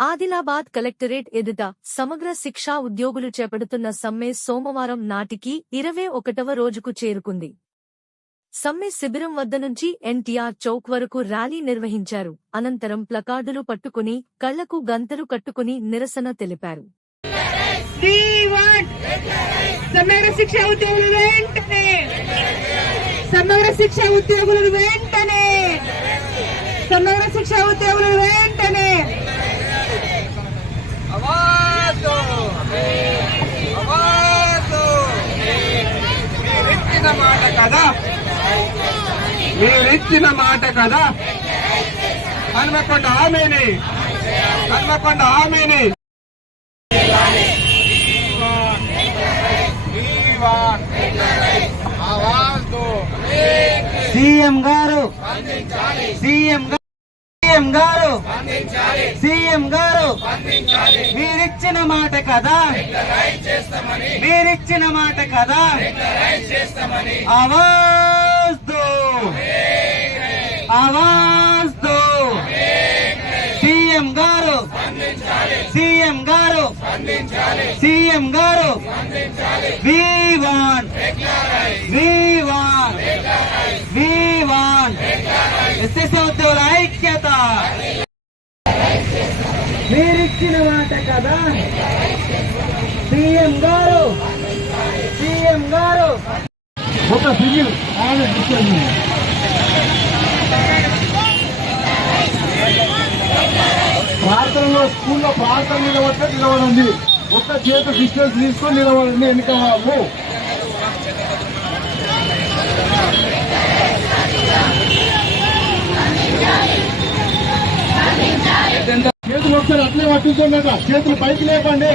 Adilabad collectorate ఎదుట సమగ్ర శిక్షా ఉద్యోగులు చేపడుతున్న సమ్మె సోమవారం నాటికి ఇరవై ఒకటవ రోజుకు చేరుకుంది. సమ్మె శిబిరం వద్ద నుంచి ఎన్టీఆర్ చౌక్ వరకు ర్యాలీ నిర్వహించారు. అనంతరం ప్లకార్డులు పట్టుకుని కళ్ళకు గంతలు కట్టుకుని నిరసన తెలిపారు. సమగ్ర శిక్షా ఉద్యోగులు వెంటనే సమగ్ర ఉద్యోగులు వెంటనే సమగ్ర శిక్ష ఉద్యోగులు వెంటనే అవార్డు అవార్డు మీరిచ్చిన మాట కదా? మీరిచ్చిన మాట కదా? హనుమకొండ హామీని. హనుమకొండ హామీని. అవార్డు సీఎం గారు. సీఎం సీఎం గారు. సీఎం గారు మీరిచ్చిన మాట కదా. మీరిచ్చిన మాట కదా. ఆవాజ్ దో. ఆవాజ్ దో. సీఎం గారు సీఎం గారు సీఎం గారు. We want. We want. We want. S S ఉద్యోగుల మీరిచ్చిన మాట కదా. సీఎం గారు సీఎం గారు. ఒక సివిల్ ఆలోచించండి ప్రార్థనలో స్కూల్లో ప్రార్థన నిలబడితే నిలబడండి. ఒక్క చేతి డిస్టెన్స్ తీసుకొని నిలబడండి. ఎన్నిక వాళ్ళు ఒకసారి పట్టించండి అక్క చేతులు పైకి లేపండి.